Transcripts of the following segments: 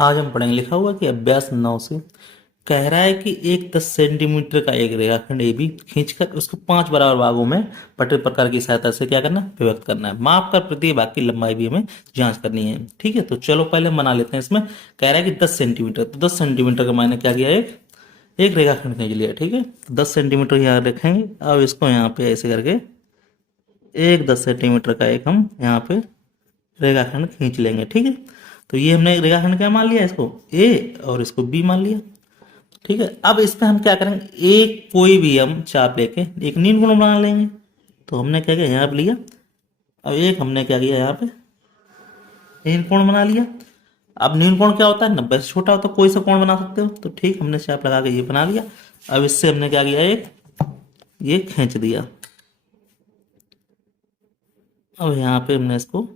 आज हम पढ़ेंगे, लिखा हुआ कि अभ्यास 9 से कह रहा है कि एक 10 सेंटीमीटर का एक रेखाखंड ए बी खींचकर उसको 5 बराबर भागों में पट्टे प्रकार की सहायता से क्या करना है, विभक्त करना है। माप कर प्रति भाग की लंबाई भी हमें जांच करनी है। ठीक है, तो चलो पहले हम बना लेते हैं। इसमें कह रहा है कि 10 सेंटीमीटर, तो 10 सेंटीमीटर का मैंने क्या किया, एक एक रेखाखंड खींच लिया। ठीक है, तो 10 सेंटीमीटर यहाँ रखेंगे। अब इसको यहाँ पे ऐसे करके एक 10 सेंटीमीटर का एक हम यहाँ पे रेखाखंड खींच लेंगे। ठीक है, तो ये हमने एक रेखाखंड क्या मान लिया, इसको ए और इसको बी मान लिया। ठीक है, अब इसमें हम क्या करेंगे, एक कोई भी हम चाप लेके एक नील कोण बना लेंगे। तो हमने क्या किया, यहाँ पे लिया। अब एक हमने क्या किया, यहाँ पे नील कोण बना लिया। अब नील कोण क्या होता है, 90 से छोटा हो तो कोई सा कोण बना सकते हो। तो ठीक, हमने चाप लगा के ये बना लिया। अब इससे हमने क्या किया, एक ये खींच दिया। अब यहाँ पे हमने इसको,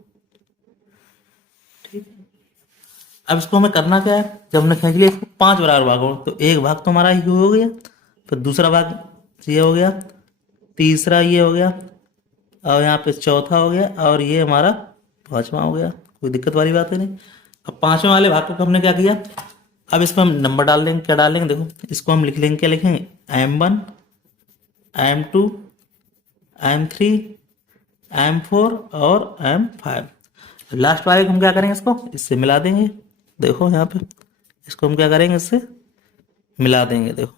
अब इसको हमें करना क्या है, जब हमने खींच लिया इसको 5 बराबर भागों, तो एक भाग तो हमारा ये हो गया, फिर दूसरा भाग ये हो गया, तीसरा ये हो गया, और यहाँ पे चौथा हो गया, और ये हमारा पांचवा हो गया। कोई दिक्कत वाली बात है नहीं। अब पांचवें वाले भाग को हमने क्या किया, अब इसमें हम नंबर डाल देंगे। क्या डालेंगे, देखो इसको हम लिख लेंगे, क्या लिखेंगे, M1, M2, M3, M4 और M5। लास्ट वाले को हम क्या करेंगे, इसको इससे मिला देंगे। देखो यहाँ पे इसको हम क्या करेंगे, इससे मिला देंगे। देखो,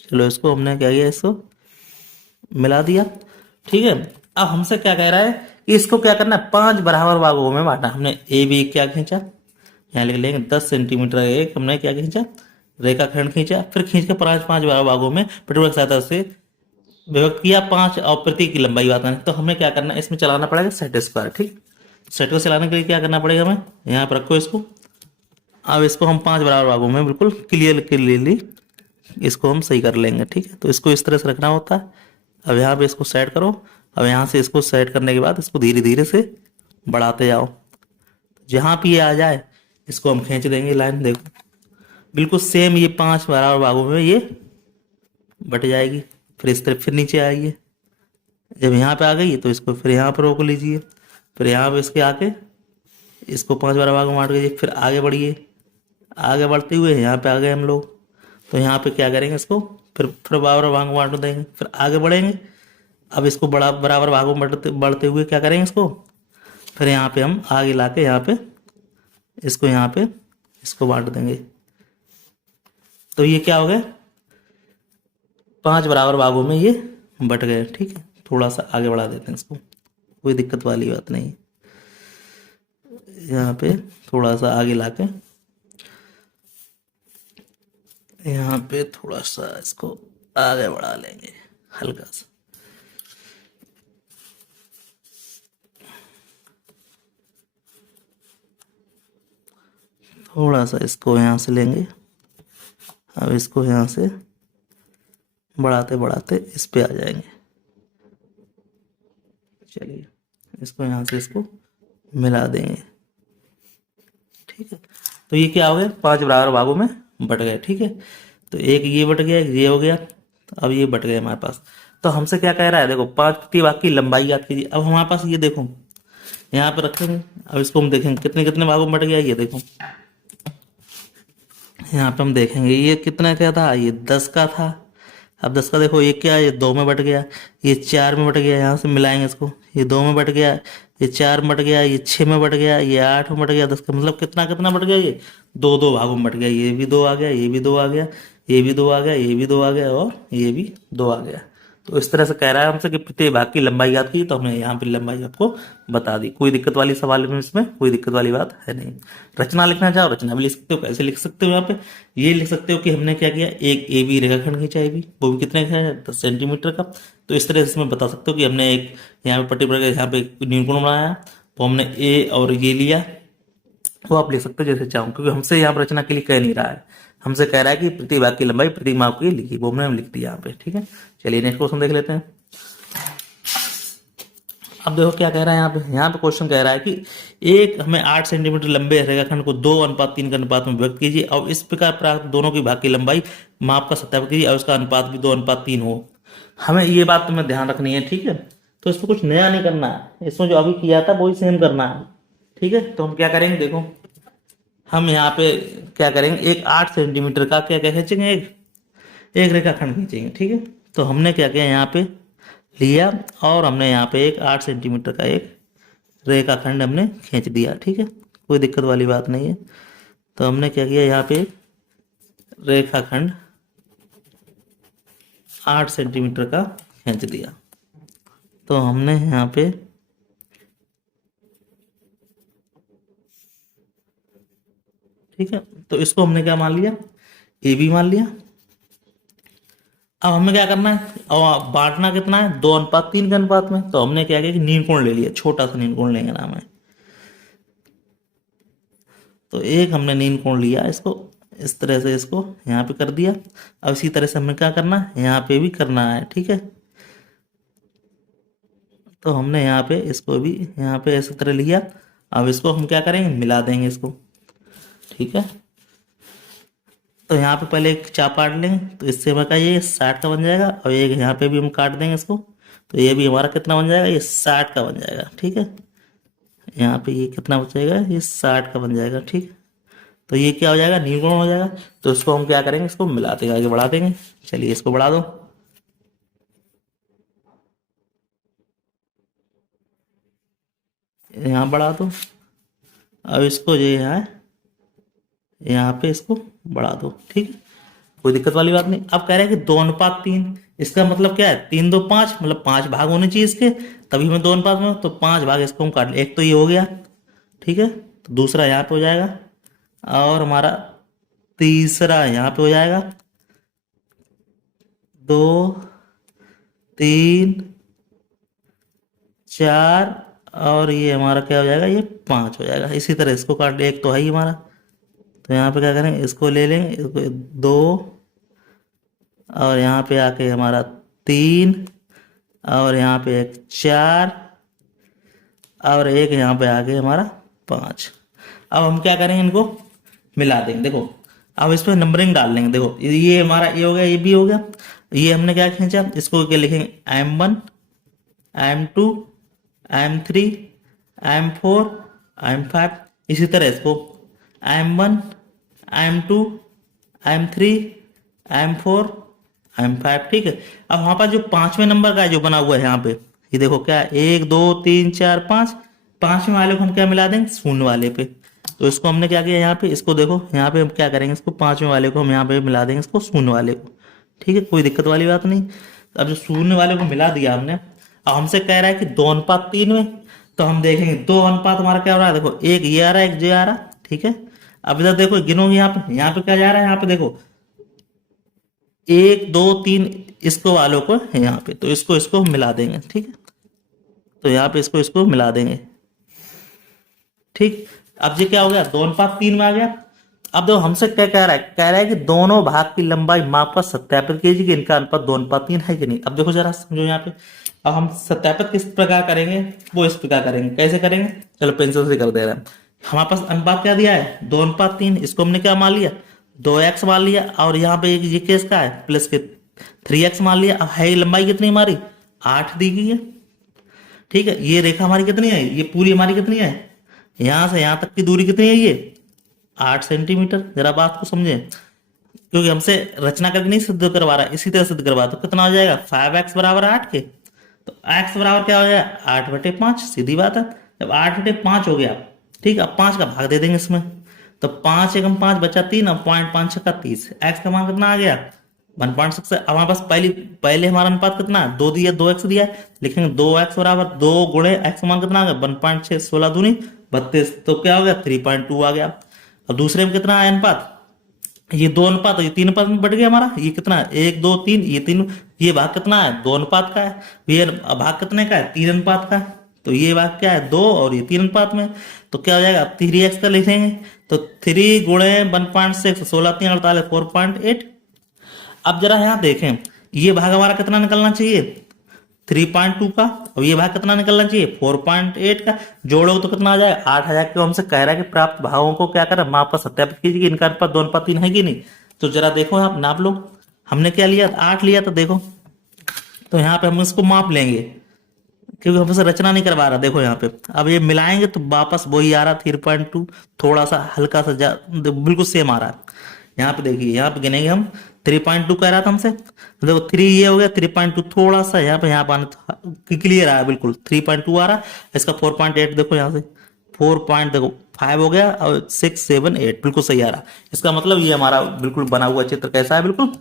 चलो इसको हमने क्या किया, इसको मिला दिया। ठीक है, अब हमसे क्या कह रहा है कि इसको क्या करना है, 5 बराबर भागों में बांटना। हमने ए बी क्या खींचा, यहाँ लिख लेंगे 10 सेंटीमीटर एक हमने क्या खींचा, रेखाखंड खींचा। फिर खींच के 5 बराबर भागों में प्रतिवर्ग सहायता से विभक्त किया। 5 और प्रति की लंबाई बताना। तो हमें क्या करना है, इसमें चलाना पड़ेगा सेट स्क्वायर। ठीक, सेट को चलाने के लिए क्या करना पड़ेगा हमें, यहाँ पर रखो इसको। अब इसको हम 5 बराबर भागों में बिल्कुल क्लियरली इसको हम सही कर लेंगे। ठीक है, तो इसको इस तरह से रखना होता है। अब यहाँ पे इसको सेट करो। अब यहाँ से इसको सेट करने के बाद इसको धीरे धीरे से बढ़ाते जाओ। जहाँ पे ये आ जाए इसको हम खींच देंगे लाइन। देखो बिल्कुल सेम ये 5 बराबर भागों में ये बट जाएगी। फिर इस तरफ फिर नीचे आइए। जब यहाँ पे आ गई तो इसको फिर यहाँ पर रोक लीजिए। फिर यहाँ पे इसके आके इसको 5 बराबर भागों में बांट दीजिए। फिर आगे बढ़िए। आगे बढ़ते हुए यहाँ पे आ गए हम लोग। तो यहाँ पे क्या करेंगे, इसको फिर बराबर भागों में बांट देंगे। फिर आगे बढ़ेंगे। अब इसको बड़ा बराबर भागों में बढ़ते बढ़ते हुए क्या करेंगे, इसको फिर यहाँ पे हम आगे लाके यहाँ पे इसको बांट देंगे। तो ये क्या हो गया, 5 बराबर भागों में ये बट गए। ठीक है, थोड़ा सा आगे बढ़ा देते हैं इसको, कोई दिक्कत वाली बात नहीं। यहाँ पे थोड़ा सा आगे लाके यहाँ पे थोड़ा सा इसको आगे बढ़ा लेंगे हल्का सा। थोड़ा सा इसको यहाँ से लेंगे। अब इसको यहाँ से बढ़ाते बढ़ाते इस पे आ जाएंगे। चलिए इसको यहाँ से इसको मिला देंगे। ठीक है, तो ये क्या हो गया, 5 बराबर भागों में बट गए। ठीक है, तो एक ये बट गया, एक ये हो गया। अब ये बट गए हमारे पास। तो हमसे क्या कह रहा है, देखो 5 प्रति भाग की लंबाई याद कीजिए। अब हमारे पास ये देखो यहाँ पे रखेंगे। अब इसको हम देखेंगे कितने कितने भागों में बट गया। ये देखो यहाँ पे हम देखेंगे ये कितना क्या था, ये 10 का था। अब 10 का देखो ये क्या है, ये 2 में बट गया, ये 4 में बट गया। यहाँ से मिलाएंगे इसको, ये 2 में बट गया, ये 4 में बट गया, ये 6 में बट गया, ये 8 में बट गया। 10 का मतलब कितना कितना बट गया, ये 2 भागों में बट गया। ये भी 2 आ गया, ये भी 2 आ गया, ये भी 2 आ गया, ये भी 2 आ गया, और ये भी 2 आ गया। तो इस तरह से कह रहा है हमसे कि प्रति भाग की लंबाई याद की। तो हमने यहाँ पे लंबाई आपको बता दी। कोई दिक्कत वाली सवाल में इसमें कोई दिक्कत वाली बात है नहीं। रचना लिखना चाहो रचना भी लिख सकते हो। कैसे लिख सकते हो, यहाँ पे ये लिख सकते हो कि हमने क्या किया, एक ए बी रेखाखंड खींचा है, भी वो भी कितने का है, 10 सेंटीमीटर का। तो इस तरह से इसमें बता सकते हो कि हमने एक यहाँ पे पर्टिकुलर यहाँ पे न्यूनकोण बनाया, वो हमने ए और ये लिया। वो आप लिख सकते हो जैसे चाहो, क्योंकि हमसे यहाँ पर रचना के लिए कह नहीं रहा है। हमसे कह रहा है कि प्रति भाग की लंबाई प्रति माप की लिखी, वो हमने लिख दिया यहाँ पे। ठीक है, चलिए नेक्स्ट क्वेश्चन देख लेते हैं। अब देखो क्या कह रहा है यहाँ पे क्वेश्चन कह रहा है कि एक हमें 8 सेंटीमीटर लंबे रेखाखंड को 2:3 के अनुपात में व्यक्त कीजिए और इस प्रकार प्राप्त दोनों की भाग की लंबाई माप का सत्यापन कीजिए और उसका अनुपात भी 2:3 हो। हमें ये बात तुम्हें ध्यान रखनी है। ठीक है, तो इसमें कुछ नया नहीं करना है, इसमें जो अभी किया था वही सेम करना है। ठीक है, तो हम क्या करेंगे, देखो हम यहाँ पे क्या करेंगे, एक 8 सेंटीमीटर का क्या क्या खींचेंगे, एक एक रेखाखंड खींचेंगे। ठीक है, तो हमने क्या किया, यहाँ पे लिया और हमने यहाँ पे एक 8 सेंटीमीटर का एक रेखाखंड हमने खींच दिया। ठीक है, कोई दिक्कत वाली बात नहीं है। तो हमने क्या किया, यहाँ पे रेखाखंड 8 सेंटीमीटर का खींच दिया। तो हमने यहाँ पे ठीक है, तो इसको हमने क्या मान लिया, ए बी मान लिया। अब हमें क्या करना है, और बांटना कितना है, 2:3 के अनुपात में। तो हमने क्या किया कि नील कोण ले लिया, छोटा सा नील कोण लेंगे नाम है। तो एक हमने नील कोण लिया, इसको इस तरह से इसको यहाँ पे कर दिया। अब इसी तरह से हमें क्या करना है, यहाँ पे भी करना है। ठीक है, तो हमने यहाँ पे इसको भी यहाँ पे इस तरह लिया। अब इसको हम क्या करेंगे, मिला देंगे इसको। ठीक है, तो यहाँ पे पहले एक चाप काट लेंगे, तो इससे हमारा क्या ये 60 का बन जाएगा। और एक यहाँ पे भी हम काट देंगे इसको, तो ये भी हमारा कितना बन जाएगा, ये 60 का बन जाएगा। ठीक है, यहाँ पे ये कितना बचेगा, ये 60 का बन जाएगा। ठीक है, तो ये क्या हो जाएगा, नील कोण हो जाएगा। तो इसको हम क्या करेंगे, इसको मिला देंगे, आगे बढ़ा देंगे। चलिए इसको बढ़ा दो, यहाँ बढ़ा दो। अब इसको जो है यहाँ पे इसको बढ़ा दो। ठीक है, कोई दिक्कत वाली बात नहीं। अब कह रहे हैं कि 2:3, इसका मतलब क्या है, 3 2 5, मतलब 5 भाग होने चाहिए इसके, तभी हमें 2:5 में। तो 5 भाग इसको हम काट ले, एक तो ये हो गया। ठीक है, तो दूसरा यहाँ पे हो जाएगा, और हमारा तीसरा यहाँ पे हो जाएगा, 2 3 4, और ये हमारा क्या हो जाएगा, ये 5 हो जाएगा। इसी तरह इसको काट ले, एक तो है ही हमारा। तो यहाँ पे क्या करेंगे, इसको ले लेंगे, इसको 2, और यहाँ पे आके हमारा 3, और यहाँ पे एक 4, और एक यहाँ पे आके हमारा 5। अब हम क्या करेंगे, इनको मिला देंगे। देखो, अब इस पर नंबरिंग डाल लेंगे। देखो, ये हमारा ये हो गया, ये भी हो गया। ये हमने क्या खींचा, इसको क्या लिखेंगे, M1 M2 M3 M4 M5। इसी तरह इसको M1 M2 M3 M4 M5। ठीक है, अब हमारे पास जो 5वें नंबर का है जो बना हुआ है यहाँ पे, ये देखो क्या है, 1 2 3 4 5। 5वें वाले को हम क्या मिला देंगे, शून्य वाले पे। तो इसको हमने क्या किया, यहाँ पे इसको देखो, यहाँ पे हम क्या करेंगे, इसको 5वें वाले को हम यहाँ पे मिला देंगे, इसको शून्य वाले को। ठीक है, कोई दिक्कत वाली बात नहीं। अब जो शून्य वाले को मिला दिया हमने, अब हमसे कह रहा है कि 2:3 में। तो हम देखेंगे 2 अनुपात हमारा क्या हो रहा है, देखो एक ये आ रहा है, एक जे आ रहा है। ठीक है, अब इधर देखो गिनोगे, यहाँ पे क्या जा रहा है, यहाँ पे देखो 1 2 3, इसको वालों को है यहाँ पे। तो इसको इसको हम मिला देंगे। ठीक है, तो यहाँ पे इसको इसको मिला देंगे। ठीक, अब ये क्या हो गया, 2:3 में आ गया। अब देखो हमसे क्या कह रहा है, कह रहा है कि दोनों भाग की लंबाई माप पर सत्यापित कीजिए कि इनका अनुपात 2:3 है कि नहीं। अब देखो जरा समझो यहाँ पे, अब हम सत्यापित किस प्रकार करेंगे, वो इस प्रकार करेंगे। कैसे करेंगे, चलो पेंसिल से कर दे रहे हैं। हमारे पास अनुपात क्या दिया है, 2:3। इसको हमने क्या मान लिया, 2x मान लिया, और यहाँ पे ये केस का है, प्लस के 3x मान लिया। अब है लंबाई कितनी हमारी, 8 दी गई है। ठीक है, ये रेखा हमारी कितनी है, ये पूरी हमारी कितनी है, यहां से यहां तक की दूरी कितनी है, ये 8 सेंटीमीटर। जरा बात को समझे, क्योंकि हमसे रचना करके नहीं सिद्ध करवा रहा, इसी तरह सिद्ध करवा। तो कितना हो जाएगा, 5x बराबर 8 के। तो x बराबर क्या हो जाएगा, 8/5। सीधी बात है, जब 8/5 हो गया, ठीक है, अब 5 का भाग दे देंगे इसमें। तो 5 एकम 5 बचा 3, अब 0.5 का 30। x का मान कितना आ गया, 1.6। अब हमारे पास पहले हमारा अनुपात कितना है, 2 दिया, 2x दिया, लिखेंगे 2x बराबर 2 गुणे x का मान कितना आ गया, 1.6, 16 दूनी 32। तो क्या हो गया, 3.2 आ गया। अब दूसरे में कितना है अनुपात, ये 2 अनुपात, ये 3 अनुपात में बढ़ गया हमारा। ये कितना है, 1 2 3, ये 3। ये भाग कितना है, 2 अनुपात का है। ये भाग कितने का है, 3 अनुपात का है। तो ये भाग क्या है, 2, और ये 3 अनुपात में। तो क्या हो जाएगा, 3x का लिखेंगे। तो 3 गुणे 1.6, 16 3 48, 4.8। अब जरा यहाँ देखें, ये भाग हमारा कितना निकलना चाहिए, 3.2 का। अब ये भाग कितना निकलना चाहिए, 4.8 का। जोड़ो तो कितना आ जाए, 8,000। क्यों, हमसे कह रहा है कि प्राप्त भागों को क्या करें, माप पर सत्यापित कीजिए कि इनका अनुपात 2:3 है कि नहीं। तो जरा देखो, आप नाप लो। हमने क्या लिया, 8 लिया। तो देखो, तो यहाँ पे हम इसको माप लेंगे। क्योंकि हमसे रचना नहीं करवा रहा। देखो यहाँ पे अब ये मिलाएंगे तो वापस वही आ रहा 3.2, थोड़ा सा हल्का सा बिल्कुल सेम आ रहा है। यहाँ पे देखिए, यहाँ पे गिनेंगे हम 3.2 कह रहा था हमसे, तो देखो 3 ये हो गया, 3.2 थोड़ा सा यहाँ पे आने क्लियर आया, बिल्कुल 3.2 आ रहा है। इसका 4.8 देखो यहाँ से 4 पॉइंट देखो 5 हो गया, और 6 7 8 बिल्कुल सही आ रहा। इसका मतलब ये हमारा बिल्कुल बना हुआ चित्र कैसा है, बिल्कुल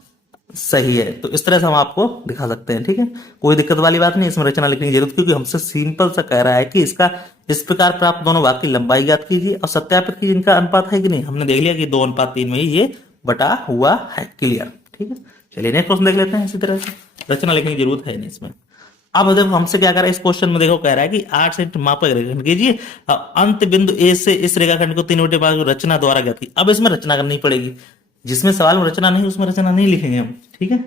सही है। तो इस तरह से हम आपको दिखा सकते हैं, ठीक है। कोई दिक्कत वाली बात नहीं, इसमें रचना लिखने की जरूरत, क्योंकि हमसे सिंपल सा कह रहा है कि इसका इस प्रकार प्राप्त दोनों भाग की लंबाई ज्ञात कीजिए और सत्यापित कीजिए इनका अनुपात है कि नहीं। हमने देख लिया कि 2:3 में ही ये बटा हुआ है, क्लियर, ठीक है। चलिए नेक्स्ट क्वेश्चन देख लेते हैं। इसी तरह से रचना लिखने की जरूरत है नहीं इसमें। अब देखो हमसे क्या कर रहा है इस क्वेश्चन में, देखो कह रहा है कि 8 सेंटीमीटर मापा रेखाखंड कीजिए, अंत बिंदु ए से इस रेखाखंड को 3/5 रचना द्वारा ज्ञात की। अब इसमें रचना करनी पड़ेगी, जिसमें सवाल में रचना नहीं उसमें रचना नहीं लिखेंगे हम, ठीक है।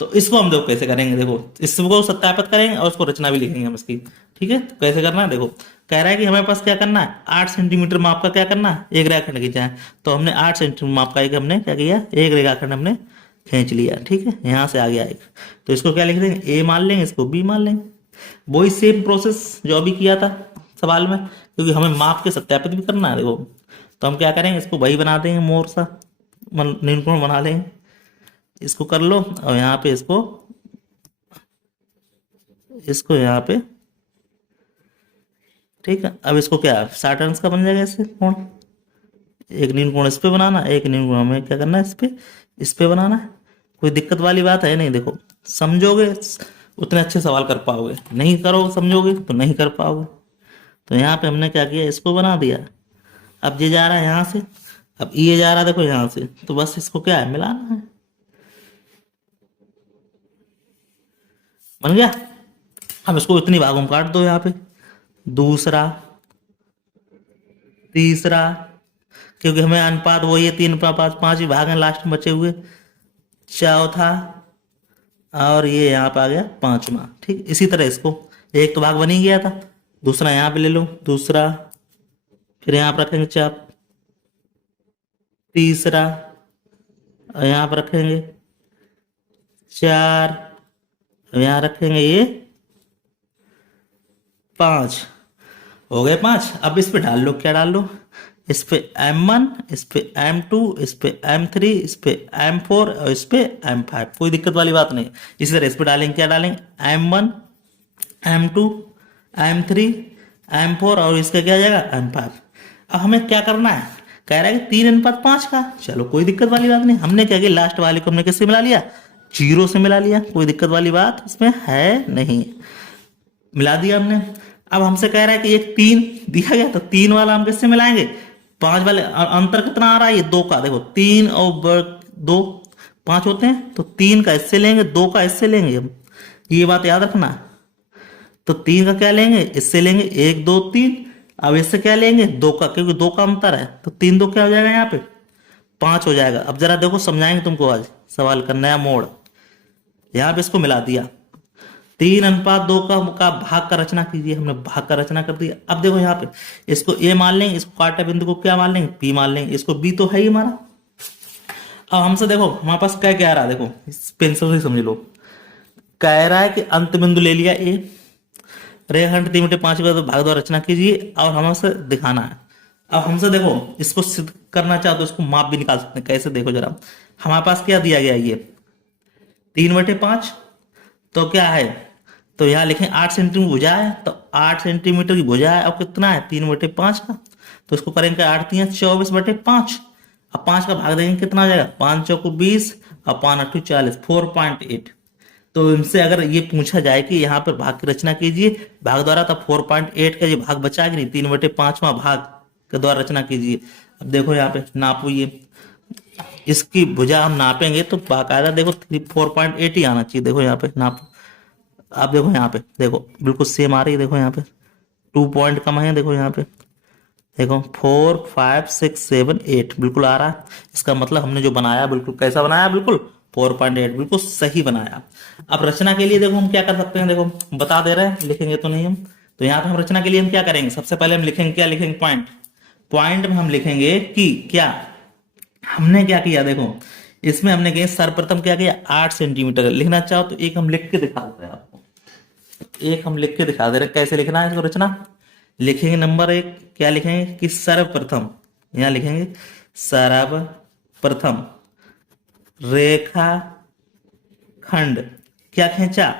तो इसको हम देखो कैसे करेंगे, देखो इसको सत्यापित करेंगे और उसको रचना भी लिखेंगे हम इसकी, ठीक है। तो कैसे करना है, देखो कह रहा है कि हमारे पास क्या करना है, 8 सेंटीमीटर माप का क्या करना है, एक रेखाखंड खींचा है। तो हमने 8 सेंटीमीटर माप का एक हमने क्या किया, एक रेखाखंड हमने खींच लिया, ठीक है। यहां से आ गया एक, तो इसको क्या लिख देंगे, ए मान लेंगे, इसको बी मान लेंगे। वही सेम प्रोसेस जो अभी किया था सवाल में, क्योंकि हमें माप के सत्यापित भी करना है। देखो तो हम क्या करेंगे, इसको वही बना देंगे, मोर सा न्यूनकोण बना लेंगे, इसको कर लो, और यहाँ पे इसको यहाँ पे, ठीक है। अब इसको क्या 60 अंश का बन जाएगा इससे कोण, एक न्यूनकोण इस पे बनाना, एक न्यूनकोण हमें क्या करना है इस पे बनाना है। कोई दिक्कत वाली बात है नहीं। देखो समझोगे उतने अच्छे सवाल कर पाओगे, नहीं करो समझोगे तो नहीं कर पाओगे। तो यहाँ पे हमने क्या किया, इसको बना दिया। अब ये जा रहा है यहाँ से, अब ये जा रहा है देखो यहाँ से, तो बस इसको क्या है मिलाना है, बन गया। अब इसको इतनी भागों में काट दो, यहाँ पे दूसरा तीसरा, क्योंकि हमें अनुपात वही है 3:5, 5 ही भाग हैं लास्ट में बचे हुए, चौथा, और ये यहाँ पे आ गया पांचवा, ठीक। इसी तरह इसको एक तो भाग बन ही गया था, दूसरा यहाँ पे ले लो, दूसरा, फिर यहाँ पर रखेंगे चाप, तीसरा, और यहाँ पर रखेंगे 4, यहाँ रखेंगे ये 5, हो गए 5। अब इस पे डाल लो, क्या डाल लो, इस पे M1, इस पे M2, इस पे M3, इस पे M4 और इस पे M5। कोई दिक्कत वाली बात नहीं। इसी तरह इस पे डालेंगे, क्या डालेंगे, M1, M2, M3, M4 और इसका क्या जाएगा M5। अब हमें क्या करना है, कह रहा है कि 3:5 का। चलो कोई दिक्कत वाली बात नहीं। हमने क्या किया, लास्ट वाले को हमने किससे मिला लिया, 0 से मिला लिया। कोई दिक्कत वाली बात इसमें है नहीं, मिला दिया हमने। अब हमसे कह रहा है कि एक 3 दिया गया, तो 3 वाला हम किससे मिलाएंगे, 5 वाले। अंतर कितना आ रहा है, ये 2 का, देखो 3 और 2 5 होते हैं, तो 3 का इससे लेंगे, 2 का इससे लेंगे हम, ये बात याद रखना। तो 3 का क्या लेंगे, इससे लेंगे 1 2 3। अब इससे क्या लेंगे 2 का, क्योंकि 2 का अंतर है, तो 3 2 क्या हो जाएगा, यहाँ पे 5 हो जाएगा। अब जरा देखो समझाएंगे तुमको आज सवाल का नया मोड़। यहाँ पे इसको मिला दिया, 3:2 का भाग का रचना कीजिए, हमने भाग का रचना कर दिया। अब देखो यहाँ पे इसको ए मान लेंगे, इसको कांटे बिंदु को क्या मान लेंगे, पी मान लेंगे, इसको बी तो है ही हमारा। अब हमसे देखो हमारे पास क्या क्या आ रहा है, देखो इस पेंसिल से समझ लो, कह रहा है कि अंत बिंदु ले लिया ए, रेखाखंड 3/5 का तो भाग द्वारा रचना कीजिए और हमसे दिखाना है। अब हमसे देखो इसको सिद्ध करना चाहो तो इसको माप भी निकाल सकते हैं, कैसे देखो जरा। हमारे पास क्या दिया गया, ये 3/5, तो क्या है, तो यहाँ लिखें 8 सेंटीमीटर भुजा है, तो 8 सेंटीमीटर की भुजा है, और कितना है 3/5 का, तो इसको करेंगे 8 3 24/5। अब 5 का भाग देंगे, कितना आ जाएगा, 5 चौको 20 और 5 8 40, 4.8। तो इनसे अगर ये पूछा जाए कि यहाँ पर भाग की रचना कीजिए भाग द्वारा, तो 4.8 का ये भाग बचा कि नहीं, 3/5वां भाग के द्वारा रचना कीजिए। अब देखो यहाँ पे नापो, ये इसकी भुजा हम नापेंगे तो बाकायदा देखो 4.8 ही आना चाहिए। देखो यहाँ पे नापो, आप देखो यहाँ पे, देखो बिल्कुल सेम आ रही है। देखो यहाँ पे 2 पॉइंट कम है, देखो यहाँ पे देखो 4 5 6 7 8 बिल्कुल आ रहा है। इसका मतलब हमने जो बनाया बिल्कुल कैसा बनाया, बिल्कुल 4.8 बिल्कुल सही बनाया। अब रचना के लिए देखो हम क्या कर सकते हैं, देखो बता दे रहे हैं, लिखेंगे तो नहीं हम। तो यहाँ पे हम रचना के लिए हम क्या करेंगे, सबसे पहले हम लिखेंगे, क्या लिखेंगे, पॉइंट। पॉइंट में हम लिखेंगे कि क्या हमने क्या किया, देखो इसमें हमने किया सर्वप्रथम क्या किया, 8 सेंटीमीटर। लिखना चाहो तो एक हम लिख के दिखा देते हैं आपको, एक हम लिख के दिखा दे रहे हैं कैसे लिखना है इसको रचना। लिखेंगे नंबर 1 क्या लिखेंगे कि सर्वप्रथम, यहाँ लिखेंगे सर्वप्रथम रेखा खंड क्या खींचा,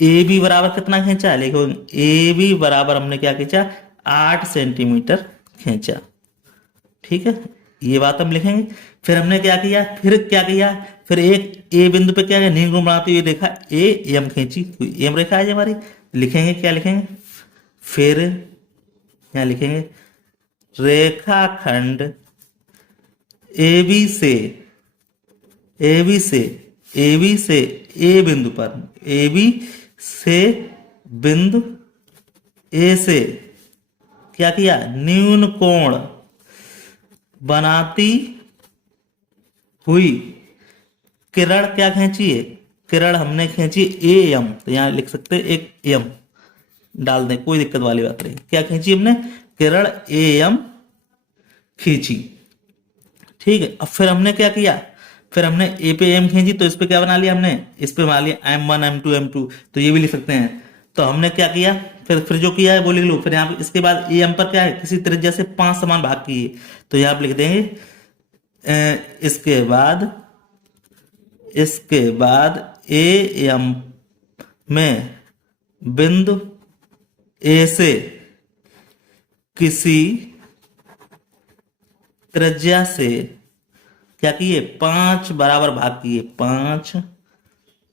ए बी बराबर कितना खींचा, लिखो ए बी बराबर हमने क्या खींचा 8 सेंटीमीटर खींचा। ठीक है, ये बात हम लिखेंगे। फिर हमने क्या किया, फिर एक ए बिंदु पे क्या किया, नील को बनाते हुए देखा ए एम खींची, एम रेखा है हमारी, लिखेंगे क्या लिखेंगे, फिर यहाँ लिखेंगे रेखाखंड ए बी से ए बिंदु पर, ए बी से बिंदु ए से क्या किया, न्यून कोण बनाती हुई किरण क्या खींची है, किरण हमने खींची ए एम, तो यहां लिख सकते हैं एक एम डाल दें, कोई दिक्कत वाली बात नहीं। क्या खींची हमने, किरण ए एम खींची। ठीक है, अब फिर हमने क्या किया, फिर हमने ए पे एम खींची तो इस पे क्या बना लिया हमने, इस पे बना लिया M1 M2 M2, तो ये भी लिख सकते हैं। तो हमने क्या किया, फिर जो किया है वो लिख लो। फिर यहाँ पे इसके बाद ए एम पर क्या है, किसी त्रिज्या से 5 समान भाग किए, तो यहाँ पे लिख देंगे इसके बाद ए एम में बिंदु ए से किसी त्रिज्या से क्या किए 5 बराबर भाग किए, 5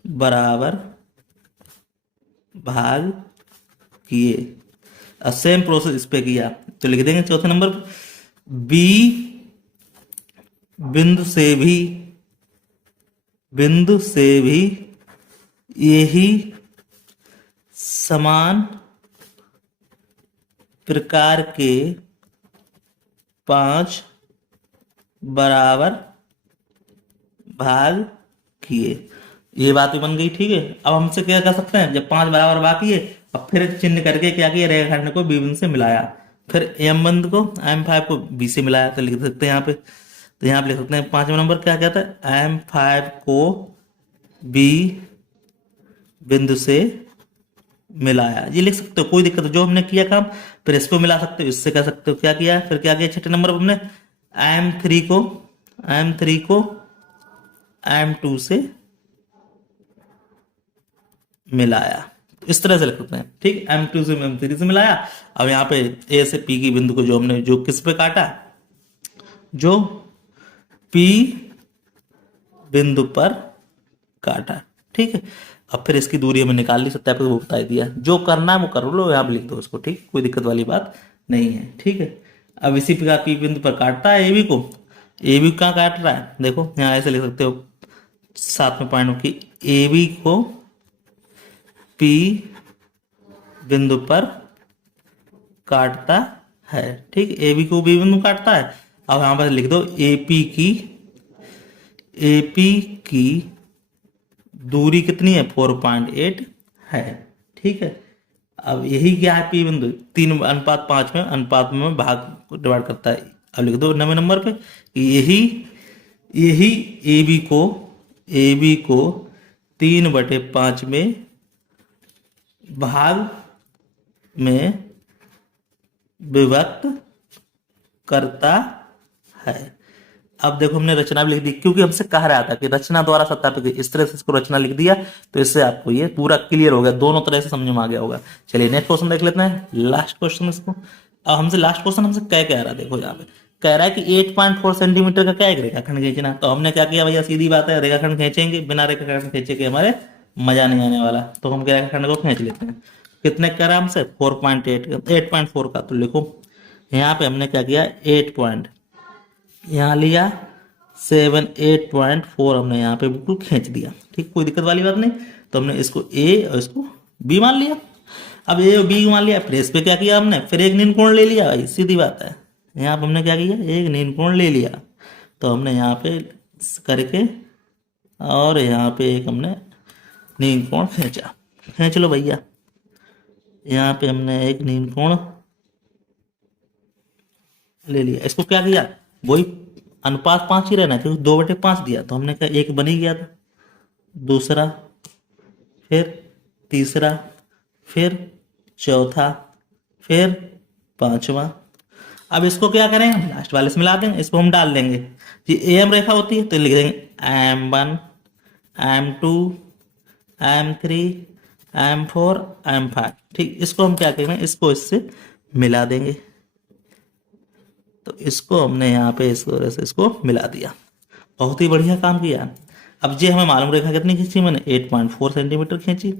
बराबर भाग किए। अब सेम प्रोसेस इस पे किया, तो लिख देंगे चौथे नंबर बी बिंदु से भी यही समान प्रकार के 5 बराबर भाग किए। ये बात भी बन गई। ठीक है, अब हमसे क्या कर सकते हैं, जब 5 बराबर भाग किए अब फिर चिन्ह करके क्या किया, रेखाखंड को बी बिंदु से मिलाया, फिर एम बिंदु को M5 को बी से मिलाया, तो लिख सकते हैं यहाँ पे, तो यहाँ पे लिख सकते हैं 5वां नंबर क्या कहता है, M5 को बी बिंदु से मिलाया, ये लिख सकते हो, कोई दिक्कत जो हमने किया काम फिर इसको मिला सकते हो, इससे कर सकते हो। क्या किया, फिर क्या किया, छठे नंबर पर हमने M3 को M2 से मिलाया, इस तरह से लिख सकते हैं। ठीक, M2 से M3 से मिलाया। अब यहाँ पे ए से पी की बिंदु को जो हमने जो किस पे काटा, जो पी बिंदु पर काटा। ठीक है, अब फिर इसकी दूरी हमें निकाल ली, सत्यापित वो बता दिया, जो करना है वो कर लो, यहाँ पे लिख दो उसको। ठीक, कोई दिक्कत वाली बात नहीं है। ठीक है, अब इसी प्रकार पी बिंदु पर काटता है ए बी कहाँ काट रहा है, देखो यहाँ ऐसे लिख सकते हो 7वें पॉइंट की, ए बी को पी बिंदु पर काटता है। ठीक, ए बी को बी बिंदु काटता है। अब यहां पर लिख दो एपी की दूरी कितनी है, 4.8 है। ठीक है, अब यही क्या है, पी बिंदु 3:5 में अनुपात में भाग को डिवाइड करता है। अब लिख दो 9वें नंबर पे यही ए बी को 3/5 में भाग में विभक्त करता है। अब देखो हमने रचना भी लिख दी, क्योंकि हमसे कह रहा था कि रचना द्वारा सत्यापित, इस तरह से इसको रचना लिख दिया, तो इससे आपको ये पूरा क्लियर हो गया, दोनों तरह से समझ में आ गया होगा। चलिए नेक्स्ट क्वेश्चन देख लेते हैं, लास्ट क्वेश्चन इसको। अब हमसे लास्ट क्वेश्चन हमसे क्या कह रहा है, देखो यहाँ पे कह रहा है कि 8.4 सेंटीमीटर का क्या है रेखाखंड खींचना। तो हमने क्या किया भैया, सीधी बात है, रेखाखंड खींचेंगे, बिना रेखाखंड खींचे के हमारे मजा नहीं आने वाला, तो हम रेखाखंड को खींच लेते हैं। कितने का आराम से 8.4 का, तो लिखो यहाँ पे हमने क्या किया 8 पॉइंट यहाँ लिया, 8.4 हमने यहाँ पे बिल्कुल खींच दिया। ठीक, कोई दिक्कत वाली बात नहीं। तो हमने इसको ए और इसको बी मान लिया। अब ए और बी मान लिया, फिर इस पे क्या किया हमने, फिर एक नील कोण ले लिया भाई, सीधी बात है। यहाँ पे हमने क्या किया, एक नील कोण ले लिया, तो हमने यहाँ पे करके और यहाँ पे एक हमने नील कोण खींचा, खींच लो भैया। यहाँ पे हमने एक नील कोण ले लिया, इसको क्या किया, वही अनुपात 5 ही रहना, क्योंकि 2/5 दिया, तो हमने कहा एक बन ही गया था, दूसरा, फिर तीसरा, फिर चौथा, फिर पांचवा। अब इसको क्या करें, लास्ट वाले से मिला देंगे, इसको हम डाल देंगे। ये एम रेखा होती है तो लिख देंगे M1, M2, M3, M4, M5। ठीक, इसको हम क्या करेंगे, इसको इससे मिला देंगे। तो इसको हमने यहाँ पे इस तरह से इसको मिला दिया। बहुत ही बढ़िया काम किया। अब ये हमें मालूम रेखा कितनी खींची मैंने, 8.4 सेंटीमीटर खींची।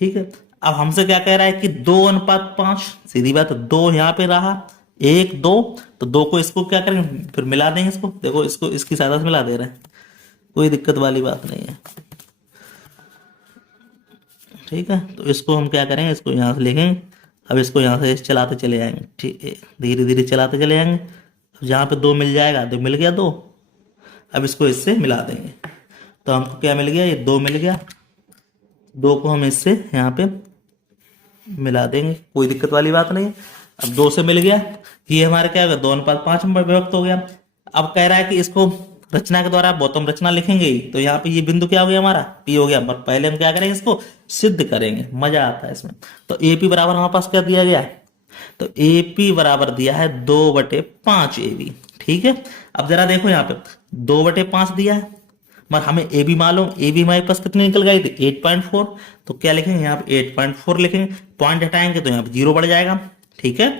ठीक है, अब हमसे क्या कह रहा है कि 2:5। सीधी बात है, 2 यहाँ पे रहा, 1 2, तो 2 को इसको क्या करेंगे, फिर मिला देंगे इसको। देखो इसको इसकी सहायता से मिला दे रहे हैं, कोई दिक्कत वाली बात नहीं है। ठीक है, तो इसको हम क्या करेंगे, इसको यहाँ से लिखेंगे। अब इसको यहाँ से चलाते चले जाएंगे, ठीक है, धीरे धीरे चलाते चले जाएंगे। अब जहाँ पे 2 मिल जाएगा, 2 मिल गया 2। अब इसको इससे मिला देंगे, तो हमको क्या मिल गया, ये 2 मिल गया। 2 को हम इससे यहाँ पे मिला देंगे, कोई दिक्कत वाली बात नहीं। अब 2 से मिल गया, ये हमारे क्या होगा, 2:5 में विभक्त हो गया। अब कह रहा है कि इसको रचना के द्वारा बहुतम रचना लिखेंगे ही, तो यहाँ पे ये बिंदु क्या हो गया, हमारा P हो गया। पर पहले हम क्या करेंगे, इसको सिद्ध करेंगे, मजा आता है इसमें। तो AP बराबर हमारे पास क्या दिया गया है, तो AP बराबर दिया है 2/5 AB। ठीक है, अब जरा देखो यहाँ पे 2/5 दिया है, मगर हमें ए बी मालूम, ए बी हमारे पास कितनी निकल गई थी, 8.4। तो क्या लिखेंगे यहाँ पे 8.4 लिखेंगे, पॉइंट हटाएंगे तो यहाँ पे 0 बढ़ जाएगा। ठीक है,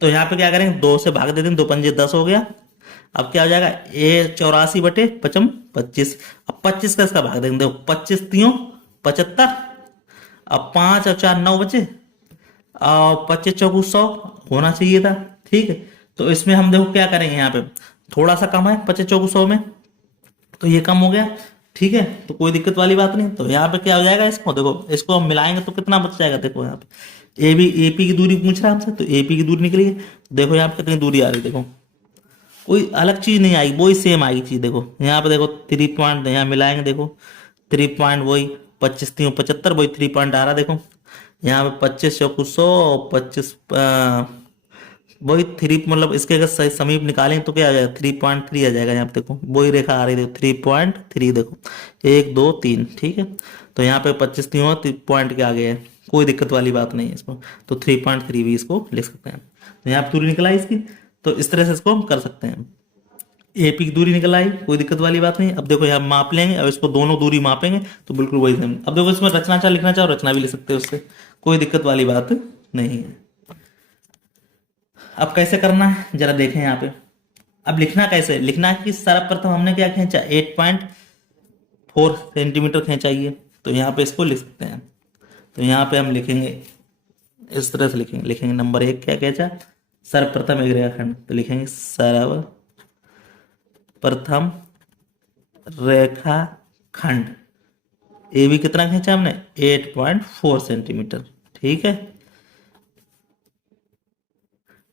तो यहाँ पे क्या करेंगे, 2 से भाग दे देंगे, 2 पंजे 10 हो गया। अब क्या हो जाएगा, 84/5 25। अब 25 का इसका भाग देंगे, देखो 25 3 75। अब 5 और 4 9 बचे, और 25 चौकू 100 होना चाहिए था। ठीक है, तो इसमें हम देखो क्या करेंगे, यहाँ पे थोड़ा सा कम है 25 चौकू 100 में, तो ये कम हो गया। ठीक है, तो कोई दिक्कत वाली बात नहीं। तो यहाँ पे क्या हो जाएगा, इसको देखो, इसको हम मिलाएंगे तो कितना बच जाएगा। देखो यहाँ पे एपी की दूरी पूछ रहा है हमसे, तो एपी की दूरी निकली है। देखो यहाँ पे कितनी दूरी आ रही है, देखो कोई अलग चीज नहीं आएगी, वही सेम आएगी चीज। देखो यहाँ पे देखो 3 पॉइंट यहाँ मिलाएंगे, देखो 3 पॉइंट वही 25 3 75, वही 3 पॉइंट आ रहा। देखो यहाँ पे 25 चौकू 100, 25 वही 3, मतलब इसके अगर सही समीप निकालें तो क्या आ जाएगा, 3.3 आ जाएगा। यहाँ पे देखो वही रेखा आ रही है, देखो 3.3, देखो 1 2 3। ठीक है, तो यहाँ पे 25 3 पॉइंट के आगे है, कोई दिक्कत वाली बात नहीं है इसको। तो 3.3 भी इसको लिख सकते हैं। तो यहाँ पे दूरी निकल आई इसकी, तो इस तरह से इसको हम कर सकते हैं। एपी की दूरी निकल आई, कोई दिक्कत वाली बात नहीं। अब देखो यहाँ माप लेंगे, अब इसको दोनों दूरी मापेंगे तो बिल्कुल वही सेम। अब देखो इसमें रचना चाहे लिखना चाहो, रचना भी लिख सकते हो उससे, कोई दिक्कत वाली बात नहीं है। अब कैसे करना है जरा देखें यहाँ पे। अब लिखना कैसे, लिखना है कि सर्वप्रथम हमने क्या खींचा, 8.4 सेंटीमीटर खींचाइए, तो यहाँ पे इसको लिख सकते हैं। तो यहाँ पे हम लिखेंगे, इस तरह से लिखेंगे नंबर 1 क्या खींचा, सर्वप्रथम एक रेखाखंड, तो लिखेंगे सर्वप्रथम रेखाखंड। ए बी कितना खींचा हमने, 8.4 सेंटीमीटर। ठीक है,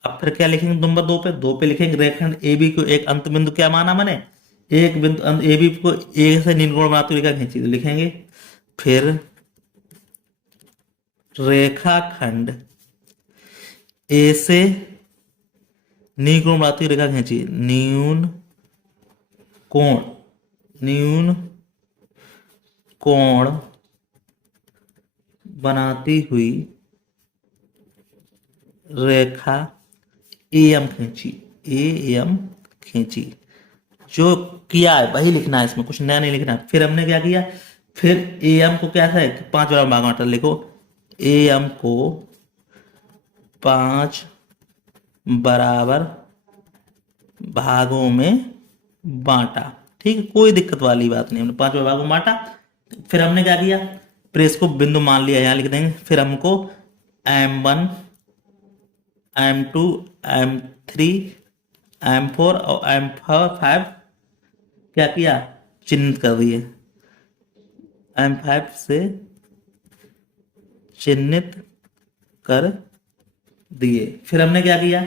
अब फिर क्या लिखेंगे नंबर 2 पे, 2 पे लिखेंगे रेखाखंड ए बी को एक अंत बिंदु क्या माना मैंने, एक बिंदु ए बी को ए से निम्न बनाती रेखा खींची, तो लिखेंगे फिर रेखाखंड ए से निम्न बनाती रेखा खींची, न्यून कोण बनाती हुई रेखा एम खींची। जो किया है वही लिखना है, इसमें कुछ नया नहीं लिखना है। फिर हमने क्या किया, फिर एम को क्या है, 5 बराबर भाग बांटा, लिखो एम को 5 बराबर भागों में बांटा। ठीक है, कोई दिक्कत वाली बात नहीं, हमने 5 भागों में बांटा। फिर हमने क्या किया, फिर इसको बिंदु मान लिया, यहाँ लिख देंगे। फिर हमको M1 M2 M3 M4 और M5 क्या किया, चिन्हित कर दिए, M5 से चिन्हित कर दिए। फिर हमने क्या किया,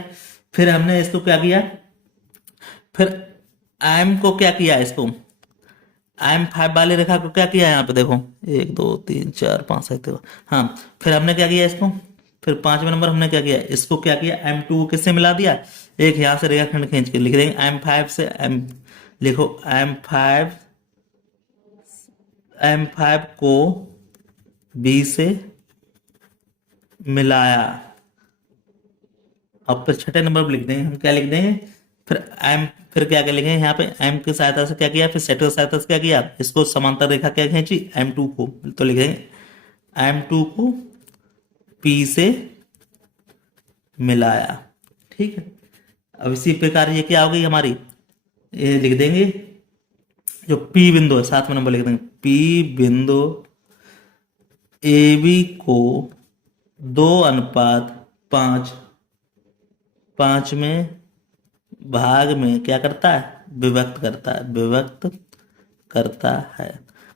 फिर हमने इसको क्या किया, फिर M को क्या किया, इसको M5 वाली रेखा को क्या किया, यहाँ पे देखो 1 2 3 4 5 7। हाँ, फिर हमने क्या किया इसको, फिर 5वें नंबर हमने क्या किया, इसको क्या किया, M2 को किससे मिला दिया, एक यहाँ से रेखाखंड खींच के लिख देंगे M5 से लिखो M5 को B से मिलाया। अब फिर छठे नंबर पर लिख देंगे हम, क्या लिख देंगे, फिर एम, फिर क्या लिखेंगे यहाँ पे, एम की सहायता से क्या किया, फिर सेट की सहायता से क्या किया, इसको समांतर रेखा क्या खींची, M2 को, तो लिखेंगे M2 को P से मिलाया। ठीक है। अब इसी प्रकार ये क्या हो गई हमारी, ये लिख देंगे जो P बिंदु है, 7वें नंबर लिख देंगे P बिंदु AB को 2:5 5वें भाग में क्या करता है, विभक्त करता है, विभक्त करता है।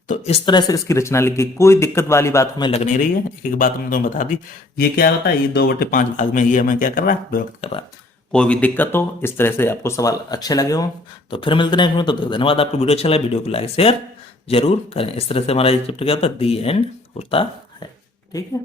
तो इस तरह से इसकी रचना लिखी, कोई दिक्कत वाली बात हमें लग नहीं रही है, एक एक बात हमने तुम्हें बता दी। ये क्या होता है, ये 2/5 भाग में ये हमें क्या कर रहा है, विभक्त कर रहा है। कोई भी दिक्कत हो, इस तरह से आपको सवाल अच्छे लगे हो तो फिर मिलते हैं फिर, तो धन्यवाद। आपको वीडियो अच्छा लगा, वीडियो को लाइक शेयर जरूर करें। इस तरह से हमारा ये चैप्टर क्या होता है, दी एंड होता है। ठीक है।